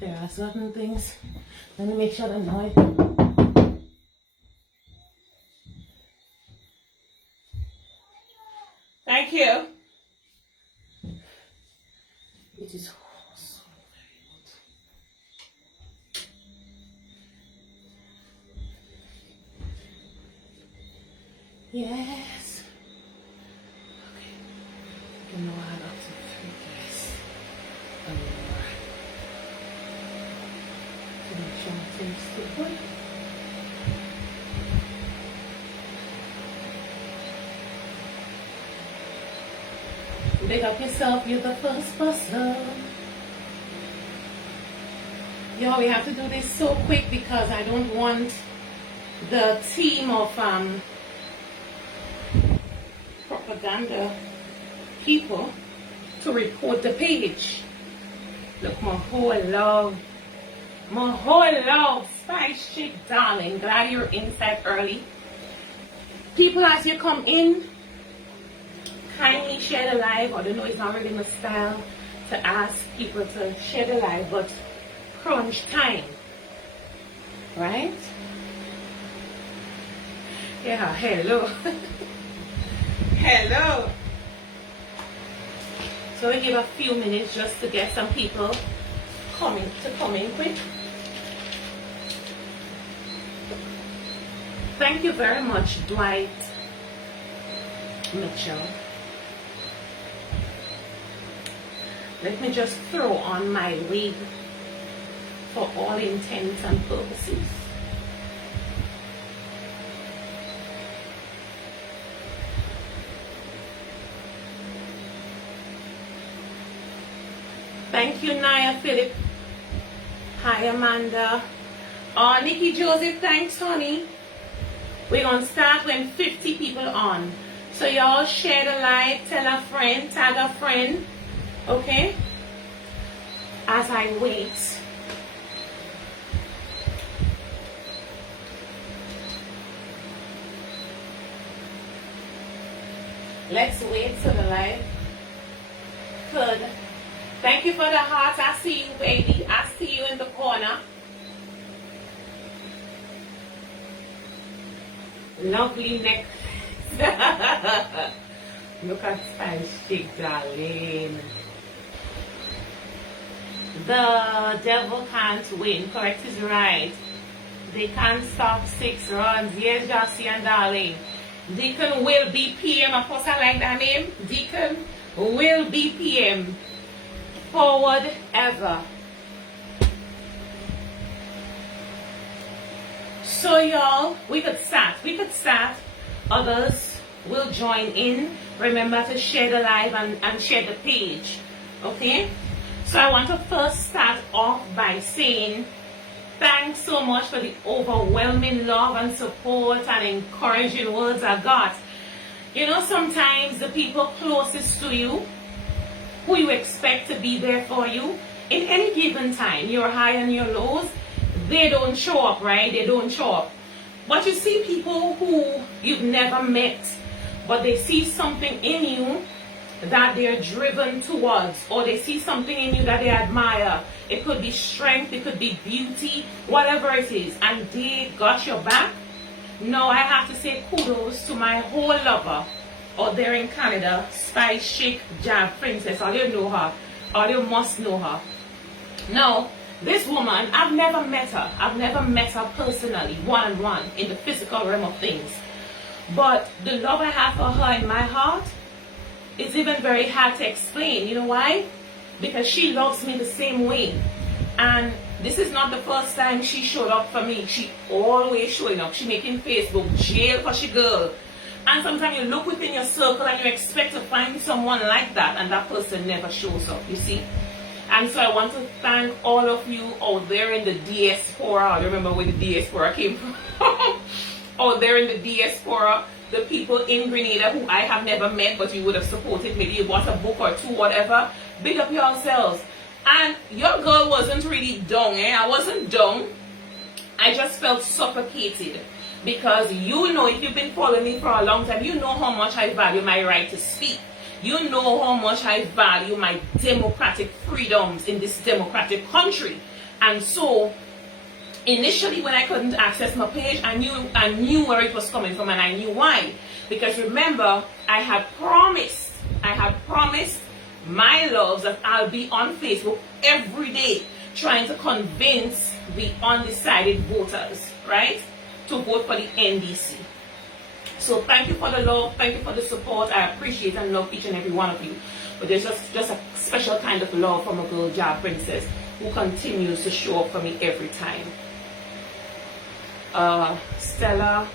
There are certain things. Let me make sure the noise. Thank you. It is so very hot. Yes. Okay. You know I have up to 3 guests. And more. To make sure my things still good. Big up yourself, you're the first person. Yo, we have to do this so quick because I don't want the team of propaganda people to report the page. Look, my whole love, Spice Chick, darling. Glad you're inside early. People, as you come in, kindly share the live. I don't know, it's not really my style to ask people to share the live, but crunch time, right? Yeah, hello. Hello. So we give a few minutes just to get some people come in quick. Thank you very much, Dwight Mitchell. Let me just throw on my wig for all intents and purposes. Thank you, Naya Philip. Hi, Amanda. Oh, Nikki Joseph, thanks, honey. We're going to start when 50 people on. So y'all share the live, tell a friend, tag a friend. Okay? As I wait. Let's wait till the live. Good. Thank you for the hearts. I see you, baby. I see you in the corner. Lovely neck. Look at Spice Chick, darling. The devil can't win. Correct is right. They can't stop 6 runs. Yes, Josie and darling. Deacon will be PM. Of course, I like that name. Deacon will be PM. Forward ever. So y'all, we could start. Others will join in. Remember to share the live and share the page. Okay? So I want to first start off by saying thanks so much for the overwhelming love and support and encouraging words I got. You know, sometimes the people closest to you, who you expect to be there for you, in any given time, your high and your lows, they don't show up, right? They don't show up. But you see people who you've never met, but they see something in you that they're driven towards, or they see something in you that they admire. It could be strength, it could be beauty, whatever it is, and they got your back. No, I have to say kudos to my whole lover out there in Canada, Spice Chick, Jab Princess. All you know her, all you must know her. No, this woman, I've never met her. I've never met her personally, one-on-one, in the physical realm of things. But the love I have for her in my heart, it's even very hard to explain. You know why? Because she loves me the same way. And this is not the first time she showed up for me. She always showing up. She making Facebook jail for she girl. And sometimes you look within your circle and you expect to find someone like that, and that person never shows up, you see. And so I want to thank all of you out there in the diaspora. I remember where the diaspora came from. Out there in the diaspora, the people in Grenada who I have never met, but you would have supported. Maybe you bought a book or two, whatever. Big up yourselves. And your girl wasn't really down, I wasn't down. I just felt suffocated. Because you know, if you've been following me for a long time, you know how much I value my right to speak. You know how much I value my democratic freedoms in this democratic country. And so initially when I couldn't access my page, I knew where it was coming from, and I knew why. Because remember, I had promised my loves that I'll be on Facebook every day trying to convince the undecided voters, right, to vote for the NDC. So thank you for the love, thank you for the support. I appreciate and love each and every one of you. But there's just a special kind of love from a girl, Job Princess, who continues to show up for me every time. Stella,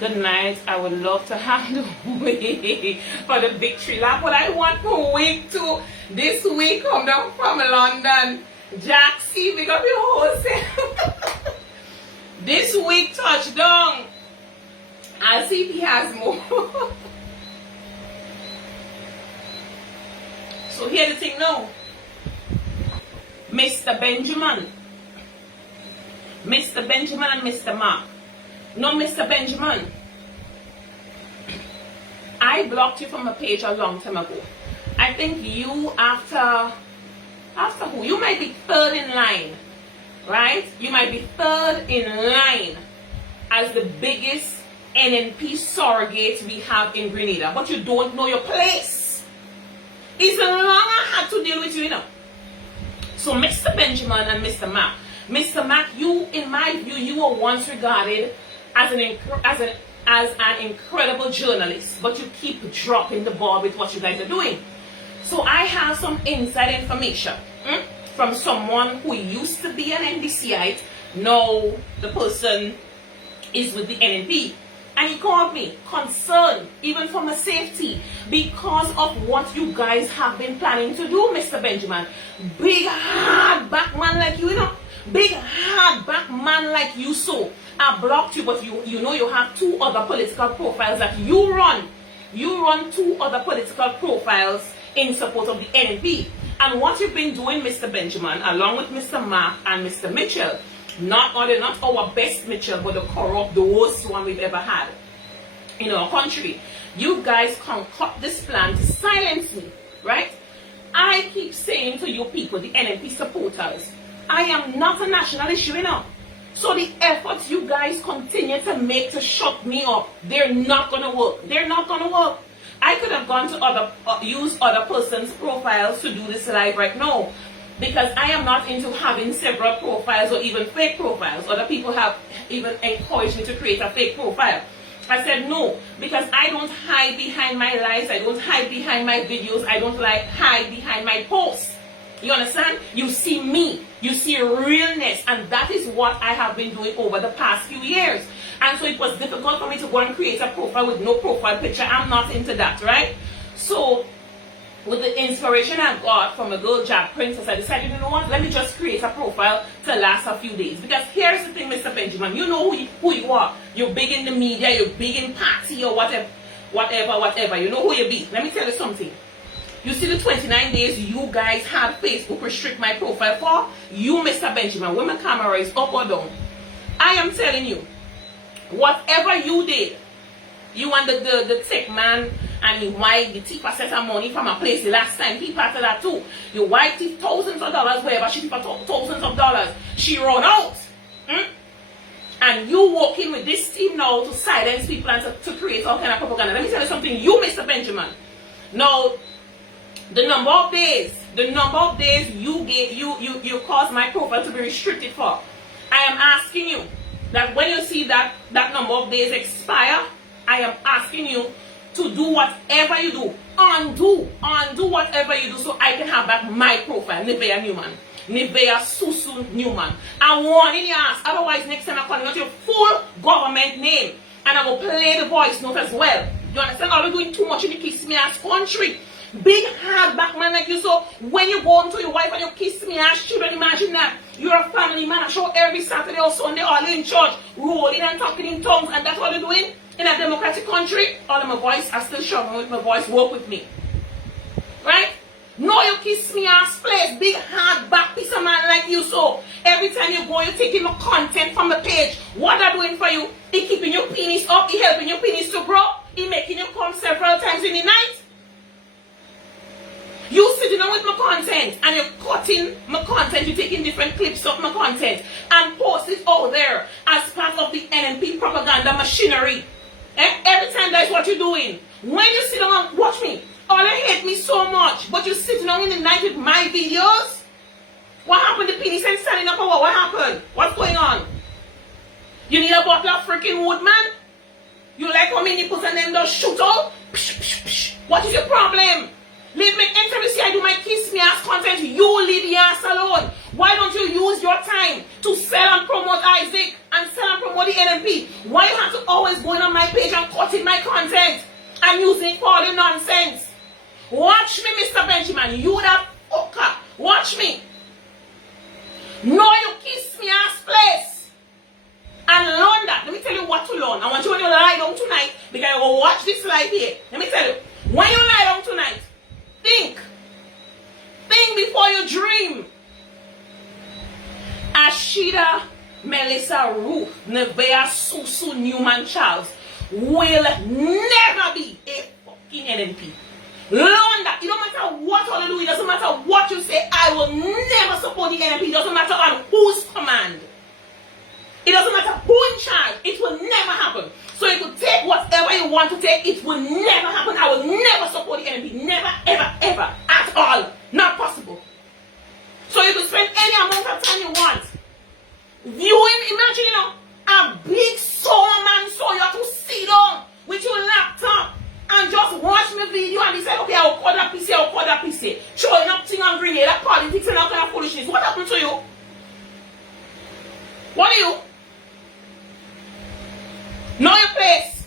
good night. I would love to have the week for the victory lap, but I want for week 2 this week. Come down from London. Jaxie, big up your wholesale. This week touchdown. I'll see if he has more. So here's the thing now. Mr. Benjamin and Mr. Mark. No, Mr. Benjamin, I blocked you from a page a long time ago. I think you after who? You might be third in line, right? You might be third in line as the biggest NNP surrogate we have in Grenada, but you don't know your place. It's long I had to deal with you, you know. So Mr. Benjamin and Mr. Mac. Mr. Mac, you, in my view, you were once regarded as an incredible journalist, but you keep dropping the ball with what you guys are doing. So I have some inside information from someone who used to be an NDCite. Now the person is with the NNP. And he called me concerned, even for my safety, because of what you guys have been planning to do, Mr. Benjamin. Big, hard back man like you, you know. Big, hard back man like you, so I blocked you, but you know you have 2 other political profiles that you run. You run 2 other political profiles in support of the NNP. And what you've been doing, Mr. Benjamin, along with Mr. Mark and Mr. Mitchell, not our best Mitchell, but the worst one we've ever had in our country. You guys concoct this plan to silence me, right? I keep saying to you people, the NNP supporters, I am not a national issue, you know. So the efforts you guys continue to make to shut me up, they're not going to work. They're not going to work. I could have gone to use other person's profiles to do this live right now, because I am not into having several profiles or even fake profiles. Other people have even encouraged me to create a fake profile. I said no, because I don't hide behind my lives. I don't hide behind my videos. I don't hide behind my posts. You understand? You see me. You see realness. And that is what I have been doing over the past few years. And so it was difficult for me to go and create a profile with no profile picture. I'm not into that, right? So with the inspiration I got from a girl, Job Princess, I decided, you know what, let me just create a profile to last a few days. Because here's the thing, Mr. Benjamin, you know who you are. You're big in the media, you're big in party or whatever. You know who you be. Let me tell you something. You see the 29 days you guys had Facebook restrict my profile for? You, Mr. Benjamin, when my camera is up or down, I am telling you, whatever you did, you and the tech man and the wife, the thief a set of money from a place the last time, he part of that too. Your wife thief thousands of dollars, wherever she thief thousands of dollars, she run out. And you walk in with this team now to silence people and to create all kind of propaganda. Let me tell you something, you, Mr. Benjamin. Now, the number of days you caused my profile to be restricted for, I am asking you that when you see that number of days expire, I am asking you to do whatever you do. Undo whatever you do so I can have back my profile, Nevaeh Newman. Nevaeh Sou-Sou Newman. I'm warning your ass. Otherwise, next time I'm calling out your full government name. And I will play the voice note as well. You understand? Are you doing too much in the kiss me ass country? Big hard back man like you, so when you go home to your wife and you kiss me ass children, imagine that. You're a family man. I show every Saturday or Sunday all in church, rolling and talking in tongues, and that's what you're doing in a democratic country. All of my voice, I still struggling with my voice, work with me. Right? No, you kiss me ass place, big hard back piece of man like you, so every time you go, you're taking my content from the page. What are doing for you? He keeping your penis up, he helping your penis to grow, he making you come several times in the night. You sitting on with my content and you're cutting my content. content, you're taking different clips of my content and post it out there as part of the NNP propaganda machinery. Every time that's what you're doing. When you sit down and watch me, all you hate me so much, but you're sitting down in the night with my videos. What happened to penis and standing up? What happened? What's going on? You need a bottle of freaking wood, man? You like how many nipples and them just shoot out? Psh, psh, psh. What is your problem? Leave me, anytime you see I do my kiss me ass content, you leave the ass alone. Why don't you use your time to sell and promote Isaac and sell and promote the NNP? Why you have to always go in on my page and cutting my content and using it for all the nonsense? Watch me, Mr. Benjamin. You that fucker. Watch me. Know you kiss me ass place. And learn that. Let me tell you what to learn. I want you when you lie down tonight, because I will watch this live here. Let me tell you. When you lie down tonight, think. Think before you dream. Ashida Melissa Ruth Nevaeh Sou-Sou Newman Charles will never be a fucking NNP. Learn that. It don't matter what all you do. It doesn't matter what you say. I will never support the NNP. It doesn't matter on whose command. It doesn't matter who in charge. It will never happen. So you could take whatever you want to take. It will never happen. I will never support the NNP. Never, ever, ever. At all. Not possible. So you could spend any amount of time you want viewing. Imagine, you know, a big soul man so you have to sit down with your laptop and just watch my video and he said, okay, I'll call that PC, I'll call that PC. Showing up thing on grenade, that politics and all kind of foolishness. What happened to you? What are you? Know your place.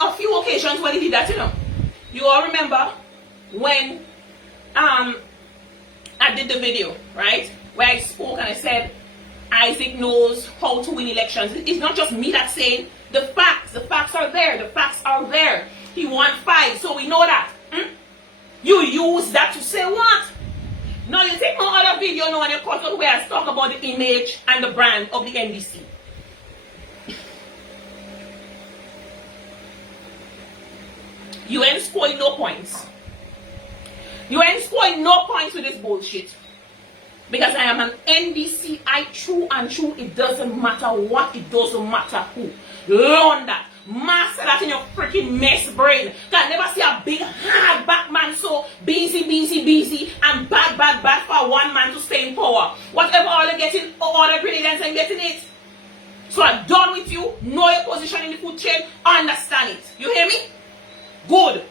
A few occasions when he did that, you know. You all remember when I did the video, right? Where I spoke and I said, Isaac knows how to win elections. It's not just me that's saying the facts are there. The facts are there. He won 5, so we know that. You use that to say what? Now you take my other video now and you cut out where I talk about the image and the brand of the NDC. You ain't scoring no points. You ain't scoring no points with this bullshit. Because I am an NDC, I true and true. It doesn't matter what, it doesn't matter who. Learn that. Master that in your freaking mess brain. Can never see a big hard back man so busy and bad for one man to stay in power. Whatever all you're getting, all the ingredients and getting it. So I'm done with you. Know your position in the food chain. Understand it. You hear me? Good.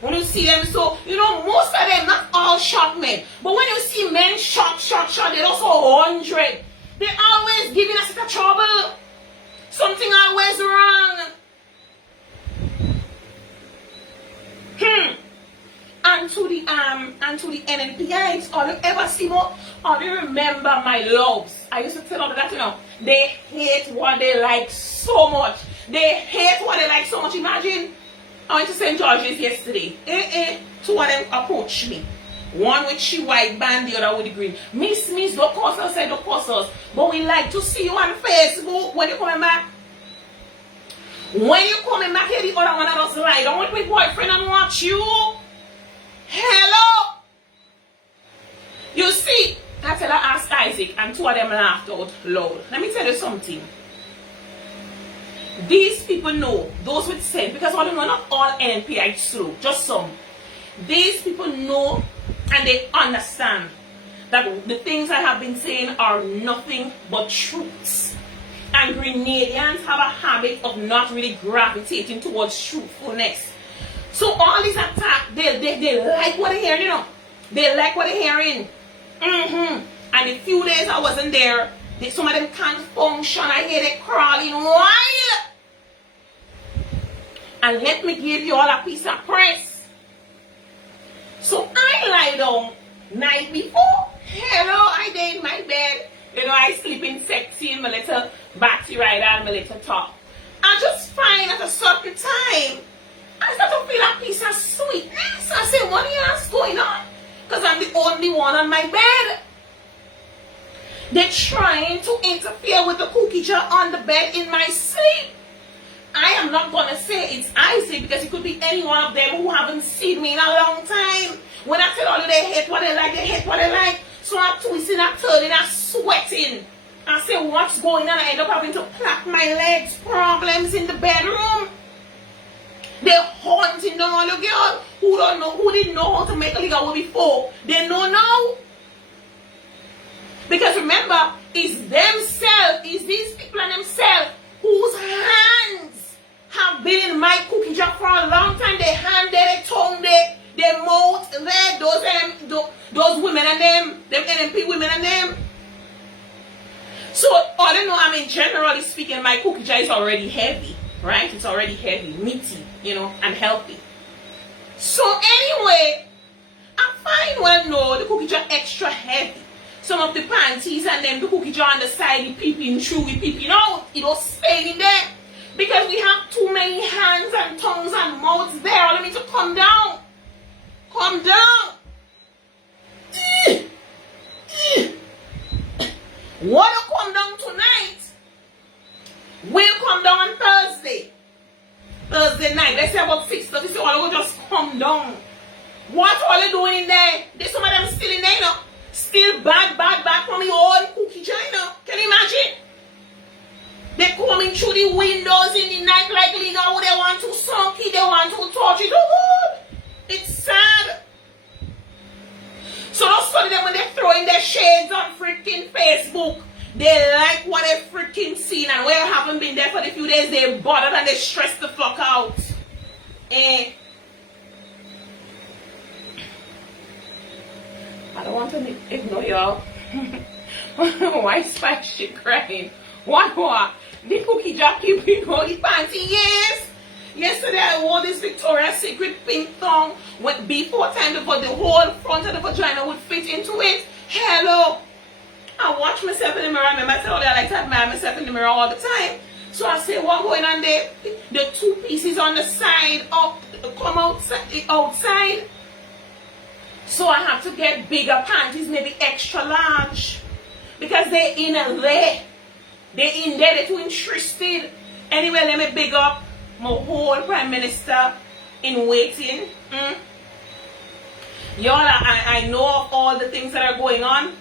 When you see them, so, you know, most of them, not all shot men. But when you see men shot, they're also 100. They're always giving us a trouble. Something always wrong. And to the NNPIs, all you ever see more, all you remember my loves. I used to tell them that, you know, they hate what they like so much. They hate what they like so much. Imagine, I went to St. George's yesterday. Two of them approached me. One with she white band, the other with the green. Miss, don't cause us, don't cause us. But we like to see you on Facebook when you're coming back. When you're coming back here, the other one of us lie down with my boyfriend and watch you. Hello? You see, I tell her, ask Isaac, and two of them laughed out loud. Let me tell you something. These people know, those with sense, because all of them are not all NNPites slow, just some. These people know and they understand that the things I have been saying are nothing but truths. And Grenadians have a habit of not really gravitating towards truthfulness. So all these attacks, they like what they're hearing, you know. They like what they're hearing. And the few days I wasn't there, some of them can't function. I hear they crawling wild. And let me give you all a piece of press. So I lie down night before. Hello, I did in my bed. You know, I sleeping sexy in my little battery rider and my little top. I just find at a certain time, I start to feel a piece of sweetness. I say, what is going on? Because I'm the only one on my bed. They're trying to interfere with the cookie jar on the bed in my sleep. I am not going to say it's Isaac because it could be any one of them who haven't seen me in a long time. When I tell all of they hate what they like, they hate what they like. So I'm twisting, I'm turning, I'm sweating. I say, what's going on? I end up having to plait my legs. Problems in the bedroom. They're haunting down all the girls who don't know, who didn't know how to make a legal way before. They know now. Because remember, it's themselves, it's these people and themselves whose hands have been in my cookie jar for a long time. Their hand there, their tongue there, their mouth there, those women and them NMP women and them. So, all I know, I mean, generally speaking, my cookie jar is already heavy, right? It's already heavy, meaty, you know, and healthy. So, anyway, I find when no, the cookie jar extra heavy. Some of the panties and then the cookie jar on the side, we peeping through, we peeping out, it was staying in there. Because we have too many hands and tongues and mouths there. All I need to come down. Come down. What will come down tonight will come down on Thursday. Thursday night. Let's say about 6:30. So all will just come down. What are they doing in there? There's some of them still in there, you know. Still bad from the old cookie jar, you know. Can you imagine? They're coming through the windows in the night like Liga. They want to suck it. They want to touch it. Oh God. It's sad. So don't study them when they're throwing their shades on freaking Facebook. They like what they freaking seen, and where haven't been there for a few days, they bothered and they stress the fuck out. I don't want to ignore y'all. Why is she crying? What? The cookie jar keep going the panty, yes. Yesterday I wore this Victoria's Secret pink thong with before time before the whole front of the vagina would fit into it. Hello. I watch myself in the mirror. Remember I told you I like to admire myself in the mirror all the time. So I say, what going on there? The two pieces on the side up come outside. So I have to get bigger panties, maybe extra large. Because they're in there. They're in there, they're too interested. Anyway, let me big up my whole Prime Minister in waiting. Y'all, I know of all the things that are going on.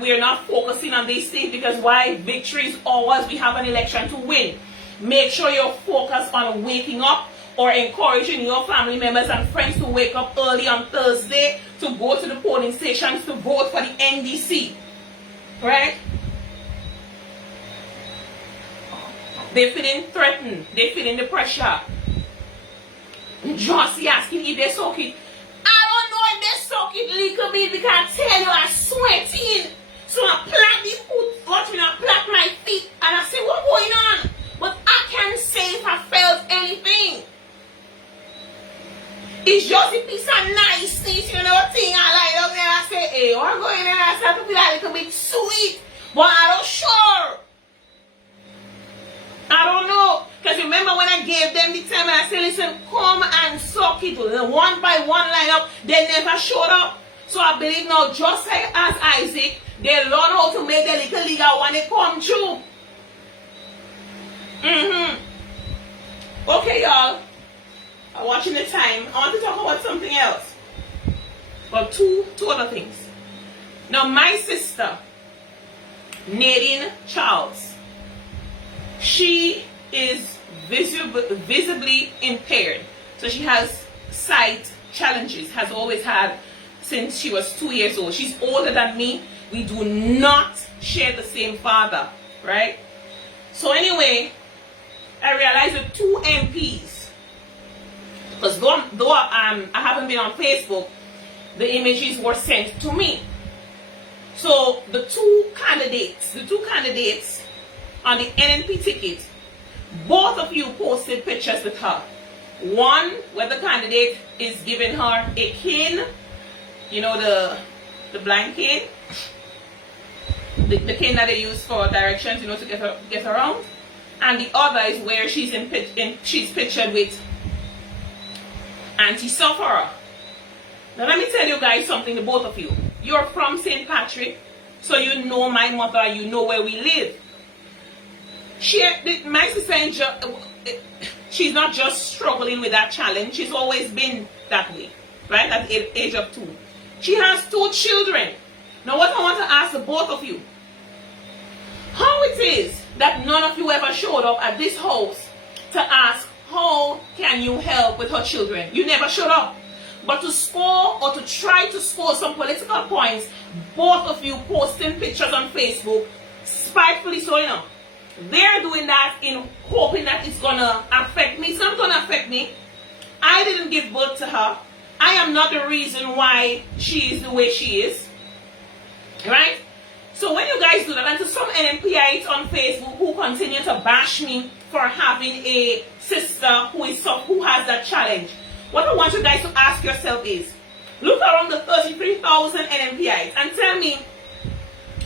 We are not focusing on these things because why? Victory is ours. We have an election to win. Make sure you're focused on waking up or encouraging your family members and friends to wake up early on Thursday to go to the polling stations to vote for the NDC. Right? They're feeling threatened. They're feeling the pressure. Josie asking if they suck it. I don't know if they suck it little bit because I tell you I'm sweating. So I plant the foot, watch me now, plant my feet, and I say, what's going on? But I can't say if I felt anything. It's just a piece of niceness, you know, thing I like up there. I say, hey, what's going on? I start to feel a little bit sweet, but I'm not sure. I don't know. Because remember when I gave them the time and I said, listen, come and suck it one by one line up. They never showed up. So I believe now, just like as Isaac, they learn how to make the little legal when they come through. Okay, y'all. I'm watching the time. I want to talk about something else. Well, two other things. Now, my sister, Nadine Charles, she is visibly impaired. So she has sight challenges, has always had since she was 2 years old. She's older than me. We do not share the same father, right? So anyway, I realized the two MPs, because though I haven't been on Facebook, the images were sent to me. So the two candidates on the NNP ticket, both of you posted pictures with her. One where the candidate is giving her a cane, you know, the blind cane, the cane that they use for directions, you know, to get around. And the other is where she's pictured with anti-sufferer. Now let me tell you guys something, the both of you. You're from St. Patrick, so you know my mother, you know where we live. My sister, she's not just struggling with that challenge. She's always been that way, right? At the age of 2. She has 2 children. Now what I want to ask the both of you, how it is that none of you ever showed up at this house to ask, how can you help with her children? You never showed up. But to score or to try to score some political points, both of you posting pictures on Facebook, spitefully so, you know. They're doing that in hoping that it's going to affect me. It's not going to affect me. I didn't give birth to her. I am not the reason why she is the way she is. Right? So when you guys do that, and to some NMPites on Facebook who continue to bash me for having a sister who has that challenge, what I want you guys to ask yourself is, look around the 33,000 NMPites and tell me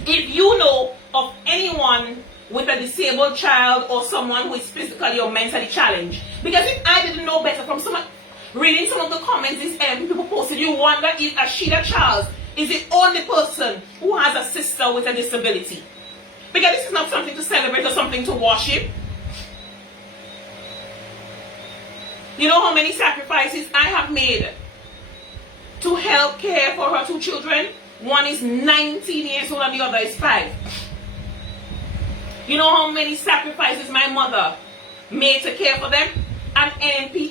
if you know of anyone with a disabled child or someone who is physically or mentally challenged. Because if I didn't know better from someone reading some of the comments these people posted, you wonder if Ashida Charles is the only person who has a sister with a disability. Because this is not something to celebrate or something to worship. You know how many sacrifices I have made to help care for her 2 children? One is 19 years old and the other is 5. You know how many sacrifices my mother made to care for them? An NMP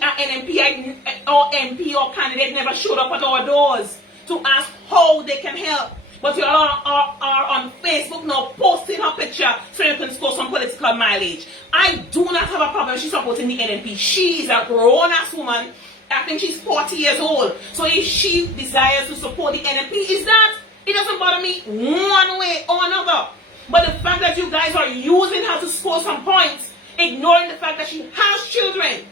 or MP or candidate never showed up at our doors to ask how they can help. But you all are on Facebook now posting her picture so you can score some political mileage. I do not have a problem she's supporting the NMP. She is a grown-ass woman. I think she's 40 years old. So if she desires to support the NMP, it doesn't bother me one way or another. But the fact that you guys are using her to score some points, ignoring the fact that she has children.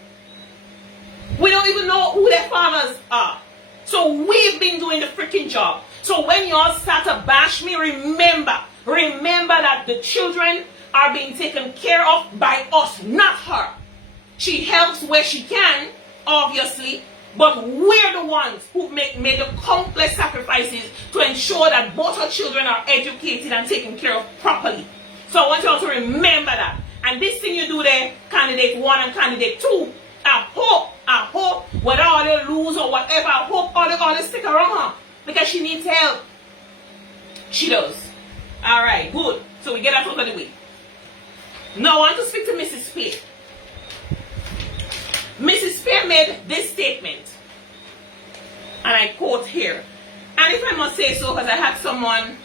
We don't even know who their fathers are. So we've been doing the freaking job. So when y'all start to bash me, remember that the children are being taken care of by us, not her. She helps where she can, obviously, but we're the ones who've made the countless sacrifices to ensure that both her children are educated and taken care of properly. So I want you all to remember that. And this thing you do there, candidate 1 and candidate 2, I hope, whether they lose or whatever, I hope all they stick around her. Because she needs help. She does. Alright, good. So we get that out of the way. Now I want to speak to Mrs. Spear. Mrs. Spear made this statement. And I quote here. And if I must say so, because I had someone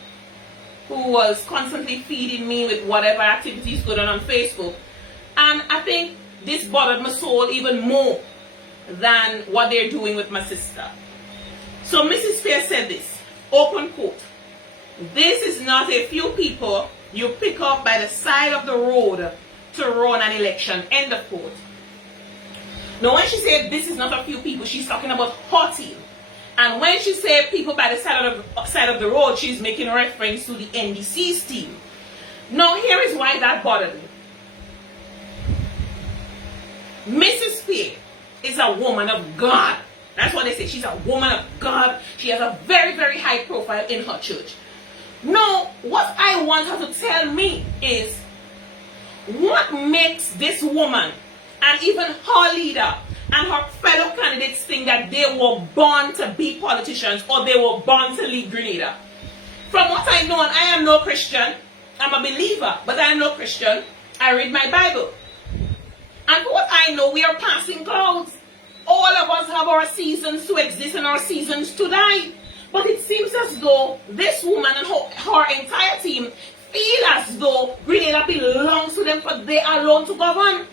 who was constantly feeding me with whatever activities going on Facebook. And I think this bothered my soul even more than what they're doing with my sister. So Mrs. Spear said this, open quote, "This is not a few people you pick up by the side of the road to run an election," end of quote. Now when she said this is not a few people, she's talking about her team. And when she said people by the side of the road, she's making a reference to the NDC's team. Now here is why that bothered me. Mrs. Spear is a woman of God. That's what they say. She's a woman of God. She has a very, very high profile in her church. Now, what I want her to tell me is what makes this woman and even her leader and her fellow candidates think that they were born to be politicians or they were born to lead Grenada. From what I know, and I am no Christian, I'm a believer, but I am no Christian. I read my Bible. And for what I know, we are passing clouds. All of us have our seasons to exist and our seasons to die. But it seems as though this woman and her entire team feel as though Grenada belongs to them, for they are alone to govern.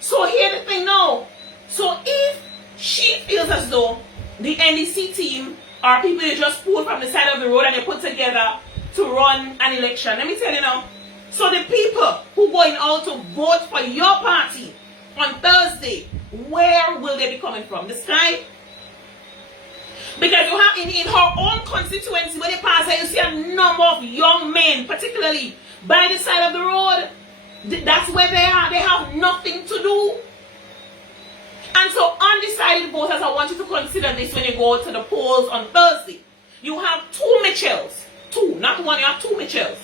So here's the thing now. So if she feels as though the NDC team are people you just pull from the side of the road and they put together to run an election, let me tell you now. So the people who going out to vote for your party on Thursday, where will they be coming from? The sky? Because you have in her own constituency, when you pass her, you see a number of young men, particularly by the side of the road. That's where they are. They have nothing to do. And so undecided voters, I want you to consider this when you go to the polls on Thursday. You have 2 Mitchells. 2, not 1, you have 2 Mitchells.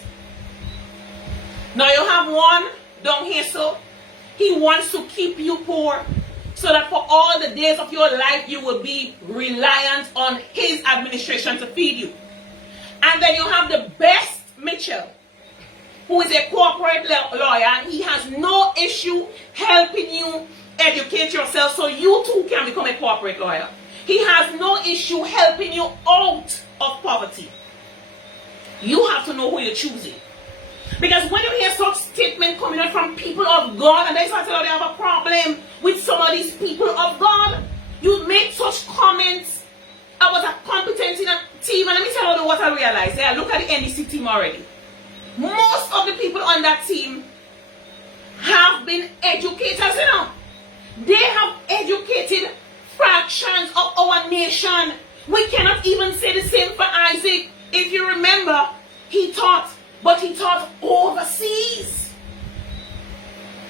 Now you have one down here, so he wants to keep you poor. So so that for all the days of your life you will be reliant on his administration to feed you. And then you have the best Mitchell, who is a corporate lawyer, and he has no issue helping you educate yourself so you too can become a corporate lawyer. He has no issue helping you out of poverty. You have to know who you're choosing. Because when you hear such statements coming out from people of God, and they start telling you they have a problem with some of these people of God, you make such comments about a competency in a team. And let me tell you what I realized. Yeah, look at the NDC team already. Most of the people on that team have been educators, you know. They have educated fractions of our nation. We cannot even say the same for Isaac. If you remember, he taught, but he taught overseas.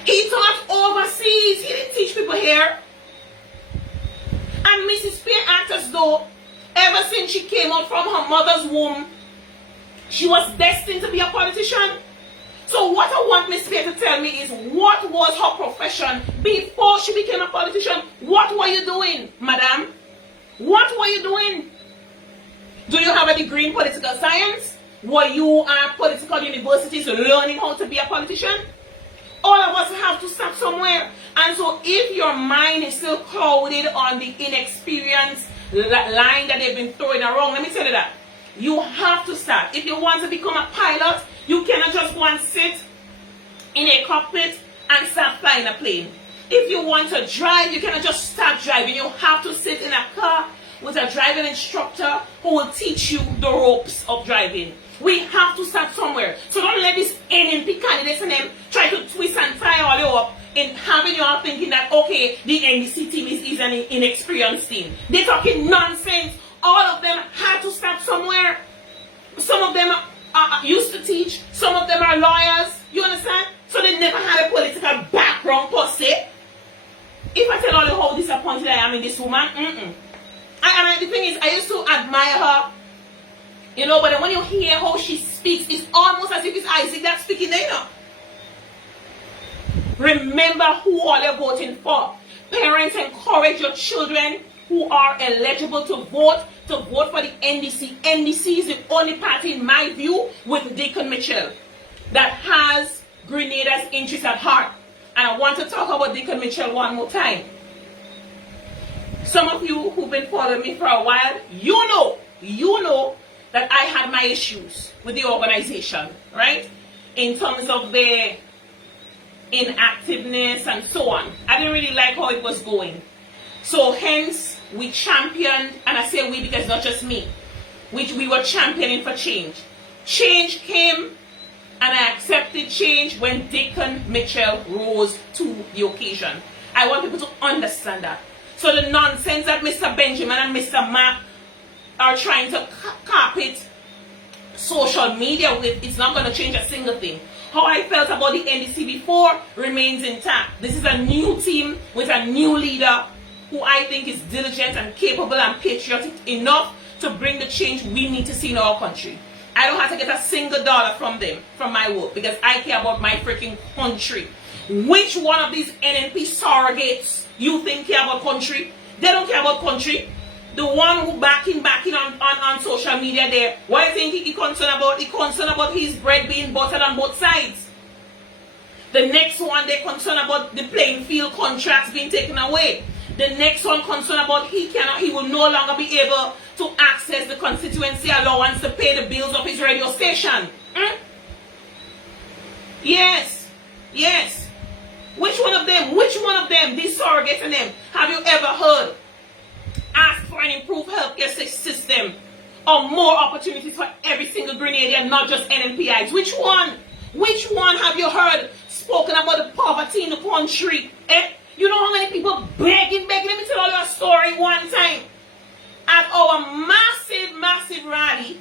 He taught overseas. He didn't teach people here. And Mrs. Spear acts as though ever since she came out from her mother's womb, she was destined to be a politician. So what I want Miss Spear to tell me is, what was her profession before she became a politician? What were you doing, madam? What were you doing? Do you have a degree in political science? Were you at political universities learning how to be a politician? All of us have to start somewhere. And so if your mind is still clouded on the inexperienced line that they've been throwing around, let me tell you that. You have to start. If you want to become a pilot, you cannot just go and sit in a cockpit and start flying a plane. If you want to drive, you cannot just start driving. You have to sit in a car with a driving instructor who will teach you the ropes of driving. We have to start somewhere. So don't let these NNP candidates and them try to twist and tie all you up in having you all thinking that, okay, the NDC team is an inexperienced team. They're talking nonsense. All of them had to start somewhere. Some of them are used to teach. Some of them are lawyers. You understand? So they never had a political background per se. If I tell all you how disappointed I am in this woman, And the thing is, I used to admire her, you know, but then when you hear how she speaks, it's almost as if it's Isaac that's speaking there, you know. Remember who all you're voting for. Parents, encourage your children who are eligible to vote for the NDC. NDC is the only party, in my view, with Deacon Mitchell that has Grenada's interests at heart. And I want to talk about Deacon Mitchell one more time. Some of you who've been following me for a while, you know that I had my issues with the organization, right? In terms of their inactiveness and so on. I didn't really like how it was going. So hence, we championed, and I say we because it's not just me, which we were championing for change. Change came, and I accepted change when Deacon Mitchell rose to the occasion. I want people to understand that. So the nonsense that Mr. Benjamin and Mr. Mac are trying to carpet social media with, it's not going to change a single thing. How I felt about the NDC before remains intact. This is a new team with a new leader who I think is diligent and capable and patriotic enough to bring the change we need to see in our country. I don't have to get a single dollar from them, from my work, because I care about my freaking country. Which one of these NNP surrogates you think care about country? They don't care about country. The one who backing on social media there, what do you think he concerned about? He concerned about his bread being buttered on both sides. The next one, they're concerned about the playing field contracts being taken away. The next one concerned about he will no longer be able to access the constituency allowance to pay the bills of his radio station. Yes. Which one of them, these surrogates and them, have you ever heard ask for an improved healthcare system or more opportunities for every single Grenadian, not just NNPIs? Which one have you heard spoken about the poverty in the country? You know how many people begging? Let me tell you a story one time. At our massive rally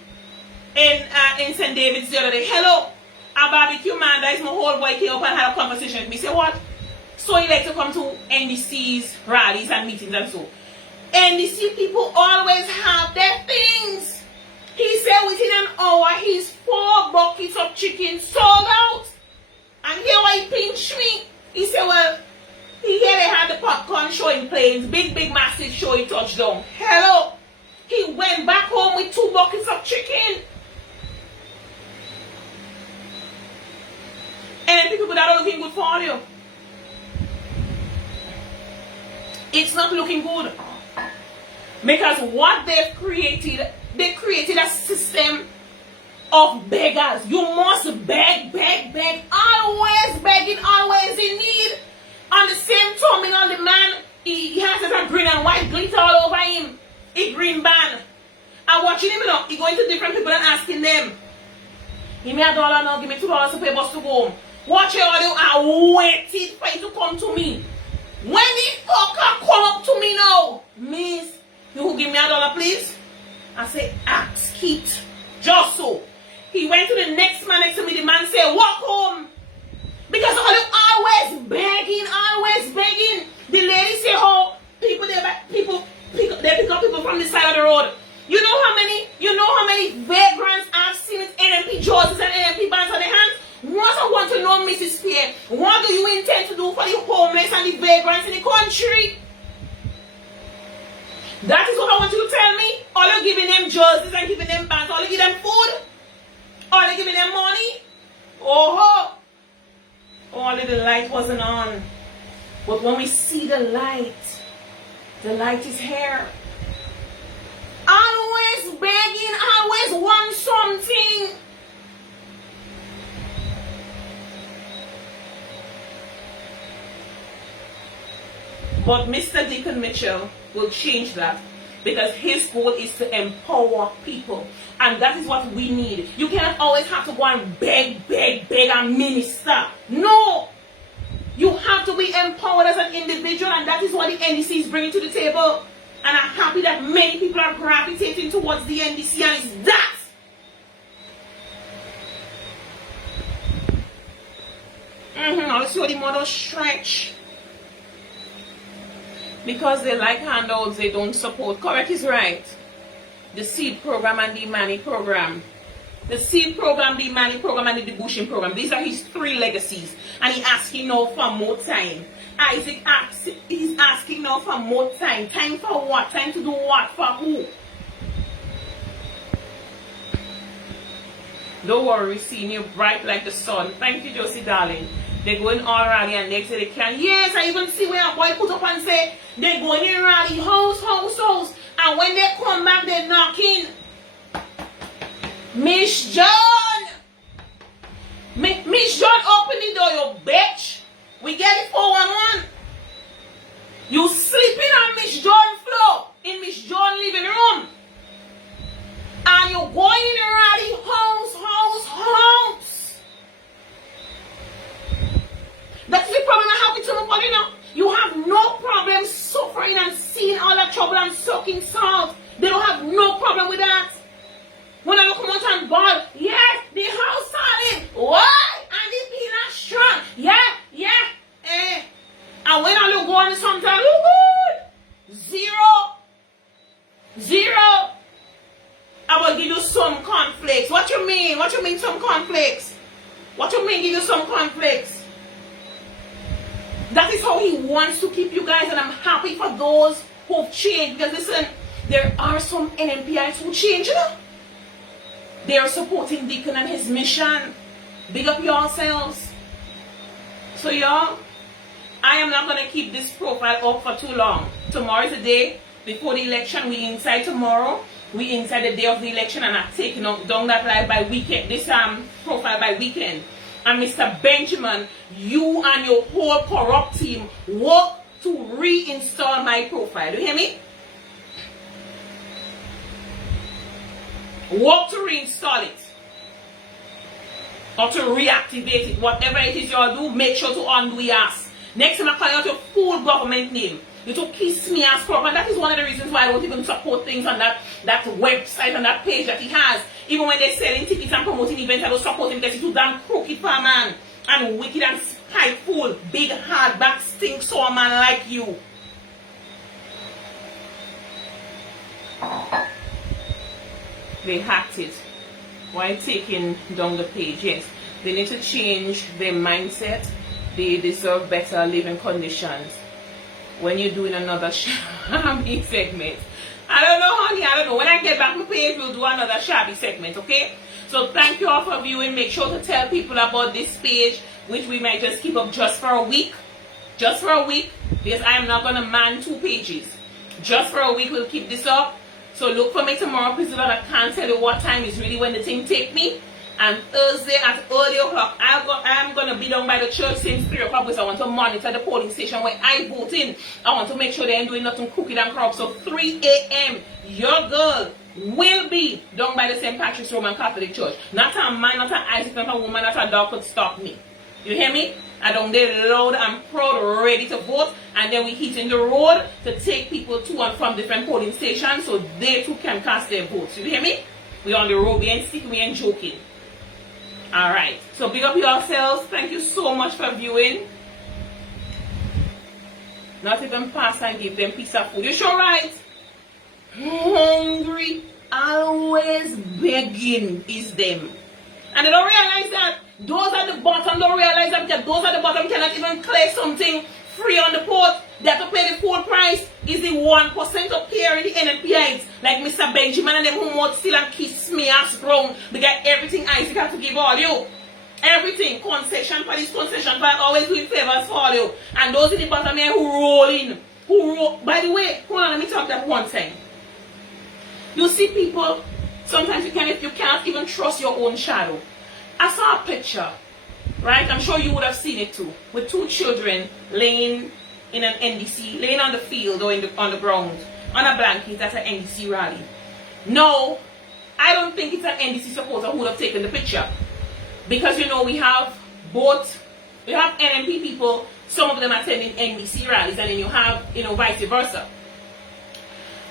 in St. David's the other day. Hello, a barbecue man, that is my whole boy came up and had a conversation with me. Say, what? So he like to come to NDC's rallies and meetings and so. NDC people always have their things. He said within an hour, his 4 buckets of chicken sold out. And here why he pinched me. He said, well, here they had the popcorn showing planes, big massive show. He touched down. Hello. He went back home with 2 buckets of chicken. And people that are looking good for you. It's not looking good. Because what they've created, they created a system of beggars. You must beg. Always begging, always in need. On the same terminal, the man, he has a green and white glitter all over him. A green band. And watching him, he going to different people and asking them, give me $1 now, give me $2 to pay bus to go home. Watch all you are waiting for you to come to me. When the fucker come up to me now, miss, you will give me $1 please? I say, ask Keith. Just so. He went to the next man next to me, the man said, walk home. Because all you always begging, The lady say, oh, people pick up people from the side of the road. You know how many vagrants I've seen with NMP jerseys and NMP bands on their hands? What I want to know, Mrs. Spear, what do you intend to do for the homeless and the vagrants in the country? That is what I want you to tell me. All you giving them jerseys and giving them bands, all you giving them food, all you giving them money. Oh, only the light wasn't on. But when we see the light is here. Always begging, always want something. But Mr. Deacon Mitchell will change that because his goal is to empower people. And that is what we need. You can't always have to go and beg and minister. No! You have to be empowered as an individual, and that is what the NDC is bringing to the table. And I'm happy that many people are gravitating towards the NDC, and it's that. I'll see what the mother stretch. Because they like handouts, they don't support. Correct is right. The seed program and the money program. The seed program, the money program, and the debushing program. These are his 3 legacies. And he's asking now for more time. Isaac asks, he's asking now for more time. Time for what? Time to do what? For who? Don't worry, seeing you bright like the sun. Thank you, Josie, darling. They go in all rally and they say they can. Yes, I even see where a boy put up and say, they go in rally, house. And when they come back, they knock in. Miss John! Miss John, open the door, you bitch. We get it 411. You sleeping on Miss John floor in Miss John living room. And you're going in a rally house. That's the problem I have with somebody now. You have no problem suffering and seeing all that trouble and sucking salt. They don't have no problem with that. When I come out and ball, yes, the house solid. Why? And the pillar strong. Yeah. And when I look on sometimes, look good. 0. I will give you some conflicts. What you mean? What you mean some conflicts? What you mean give you some conflicts? That is how he wants to keep you guys, and I'm happy for those who've changed. Because listen, there are some NMPIs who change, you know. They are supporting Deacon and his mission. Big up yourselves. So y'all, I am not going to keep this profile up for too long. Tomorrow is the day before the election. We inside tomorrow. We inside the day of the election, and I've taken down that live by weekend. This profile by weekend. And Mr. Benjamin, you and your whole corrupt team work to reinstall my profile. Do you hear me? Work to reinstall it. Or to reactivate it. Whatever it is y'all do, make sure to undo your ass. Next time I call out your full government name. You to kiss me ass crop. And that is one of the reasons why I don't even support things on that website and that page that he has. Even when they're selling tickets and promoting events, I don't support him because he's too damn crooked for a man. And wicked and spiteful. Big hardback stink so a man like you. They hacked it while taking down the page. Yes, they need to change their mindset. They deserve better living conditions. when you're doing another shabby segment. I don't know, honey. I don't know. When I get back to page, we'll do another shabby segment, okay? So thank you all for viewing. Make sure to tell people about this page, which we might just keep up just for a week. Just for a week, because I am not going to man 2 pages. Just for a week, we'll keep this up. So look for me tomorrow, please. I can't tell you what time is really when the thing take me. And Thursday at early o'clock, I'm going to be down by the church since 3 o'clock because I want to monitor the polling station where I vote in. I want to make sure they ain't doing nothing crooked and corrupt. So 3 a.m., your girl will be down by the St. Patrick's Roman Catholic Church. Not a man, not an Isaac, not a woman, not a dog could stop me. You hear me? I don't there loud and proud, ready to vote. And then we hit in the road to take people to and from different polling stations so they too can cast their votes. You hear me? We on the road. We ain't sick, we ain't joking. Alright. So big up yourselves. Thank you so much for viewing. Not even pass and give them piece of food. You sure right? Hungry, always begging is them. And they don't realize that those at the bottom don't realize that because those at the bottom cannot even clear something free on the port. They have to pay the full price. Is the 1% up here in the NNPIs. Like Mr. Benjamin and them who want still and kiss me ass grown. Because everything Isaac has to give all you. Everything. Concession for this, concession for that. Always doing favors for all you. And those in the bottom here who roll in. By the way, hold on, let me talk that one thing. You see people, sometimes you cannot even trust your own shadow. I saw a picture, right? I'm sure you would have seen it too, with 2 children laying in an NDC, laying on the field or on the ground, on a blanket at an NDC rally. No, I don't think it's an NDC supporter who would have taken the picture. Because, you know, we have NMP people, some of them attending NDC rallies, and then you have, you know, vice versa.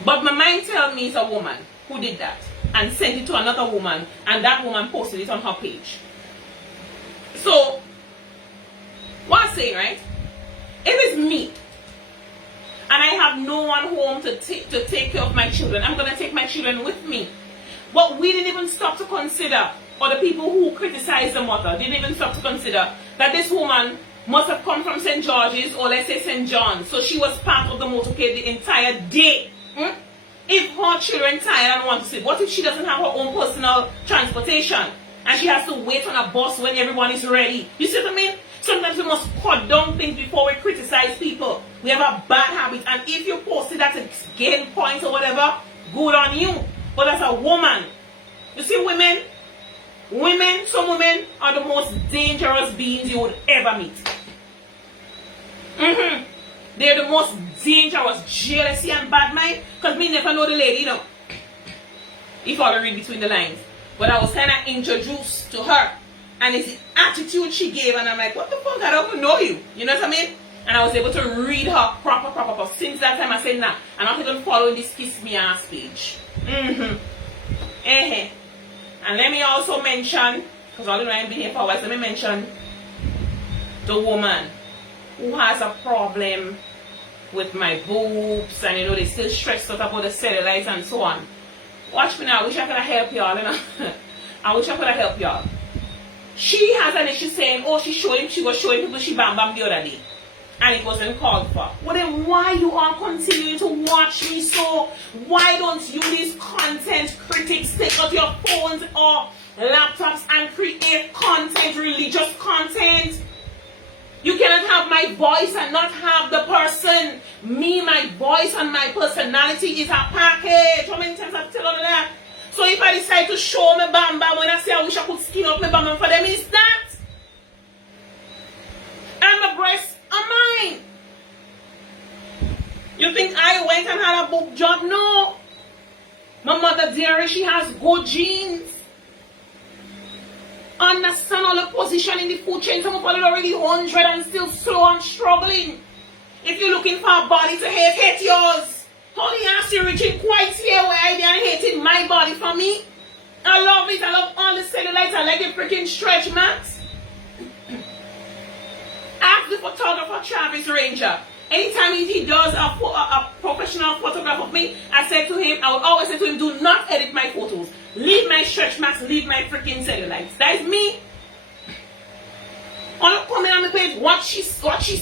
But my mind tells me it's a woman who did that and sent it to another woman, and that woman posted it on her page. So, what I'm saying, right? If it's me, and I have no one home to take care of my children, I'm going to take my children with me. But we didn't even stop to consider, or the people who criticized the mother didn't even stop to consider that this woman must have come from St. George's, or let's say St. John's. So she was part of the motorcade the entire day. If her children tired and want to sleep, what if she doesn't have her own personal transportation and she has to wait on a bus when everyone is ready? You see what I mean? Sometimes we must cut down things before we criticize people. We have a bad habit, and if you posted that to gain points or whatever, good on you. But as a woman, you see, some women are the most dangerous beings you would ever meet. They're the most dangerous, jealousy and bad mind. Because me never know the lady, you know. If I read between the lines. But I was kind of introduced to her. And it's the attitude she gave. And I'm like, what the fuck? I don't even know you. You know what I mean? And I was able to read her proper. Since that time I said, nah, I'm not even following this kiss me ass page. And let me also mention, because I don't know I've been here for a while, so let me mention the woman who has a problem with my boobs, and you know they still stressed out about the cellulite and so on. Watch me now. I wish I could have helped y'all. You know? I wish I could have helped y'all. She has an issue saying, oh, she was showing people she bam the other day, and it wasn't called for. Well, then why you all continuing to watch me so? Why don't you, these content critics, take out your phones or laptops and create content, religious content? You cannot have my voice and not have the person. Me, my voice and my personality is a package. How many times I've told you that? So if I decide to show me bam bam, when I say I wish I could skin up my bam bam for them, it's that. And my breasts are mine. You think I went and had a book job? No. My mother dear, she has good genes. Understand all the position in the food chain. Some of them are already 100 and still slow and struggling. If you're looking for a body to hate yours. Only ask you reaching quite here where I didn't hating my body for me. I love it. I love all the cellulite. I like the freaking stretch marks. Ask the photographer Travis Ranger. Anytime he does a professional photograph of me, I said to him, I would always say to him, do not edit my photos. Leave my stretch marks, leave my freaking cellulites. That is me. On coming on my page, what she's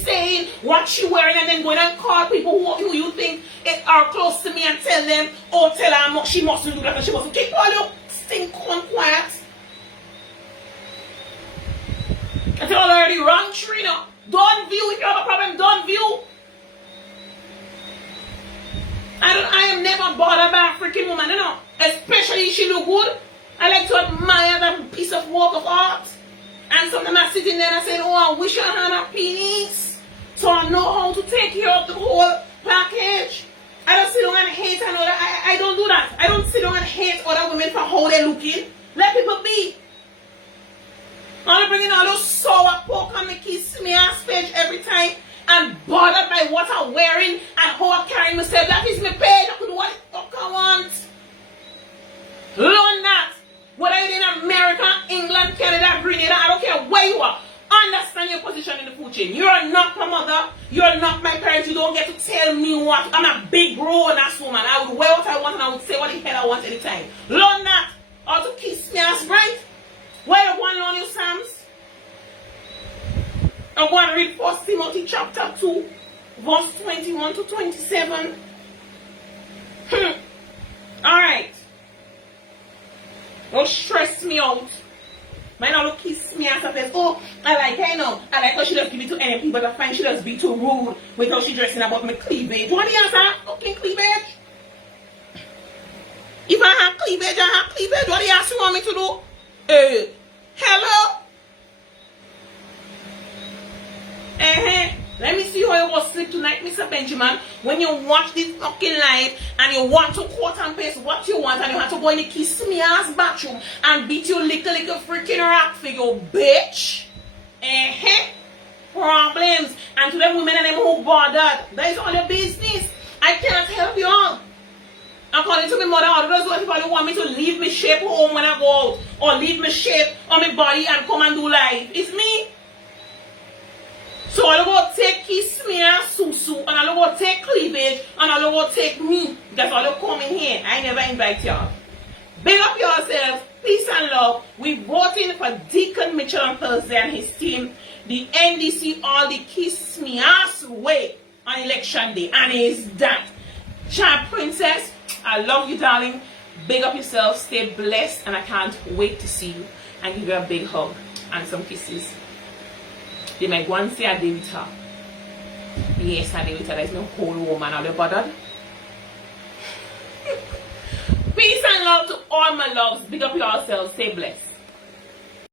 saying, what she wearing, and then going and call people who you think are close to me and tell them, oh, tell her she mustn't do that and she mustn't. Keep all your stink on quiet. It's already wrong, Trina. Don't view. If you have a problem, don't view. I am never bothered by a freaking woman, you know. Especially if she look good. I like to admire that piece of work of art. And sometimes I sit in there and I say, oh, I wish I had a penis. So I know how to take care of the whole package. I don't sit down and hate another. I don't do that. I don't sit down and hate other women for how they're looking. Let people be. I'm bringing all those sour pork on the kiss me ass page every time and bothered by what I'm wearing and how I'm carrying myself. That is my page. I could do what the fuck I want. Learn that. Whether you're in America, England, Canada, Grenada, I don't care where you are. Understand your position in the food chain. You are not my mother. You are not my parents. You don't get to tell me what. I'm a big grown-ass woman. I would wear what I want and I would say what the hell I want anytime. Learn that. Or to kiss me ass, right? Where you want on you, Psalms? I'm going to read 1 Timothy chapter 2, verse 21 to 27. Alright. Don't stress me out. Might not look kiss me ass and oh, I like her, you know. I like how she does give it to any people, but I find she does be too rude with how she dressing about my cleavage. What do you answer? Fucking cleavage? If I have cleavage, I have cleavage. What do you ask you want me to do? Hello? Let me see how you will sleep tonight, Mr. Benjamin. When you watch this fucking live and you want to quote and paste what you want and you have to go in the kiss me ass bathroom and beat your little freaking rock figure, bitch. Problems. And to them women and them who bothered, that is all your business. I cannot help you all. According to my mother, all those people want me to leave my shape home when I go out or leave my shape on my body and come and do live. It's me. So I'll go take kiss me and Sou-Sou and I'll go take cleavage and I'll go take me. That's all you come in here. I never invite y'all. Big up yourselves. Peace and love. We voting for Deacon Mitchell on Thursday and his team. The NDC all the kiss me ass way on election day. And it's that. Child Princess, I love you, darling. Big up yourself. Stay blessed. And I can't wait to see you and give you a big hug and some kisses. They might go and say I did with her. Yes, I did with her. There's no whole woman. Are you bothered? Peace and love to all my loves. Big up yourselves. Stay blessed.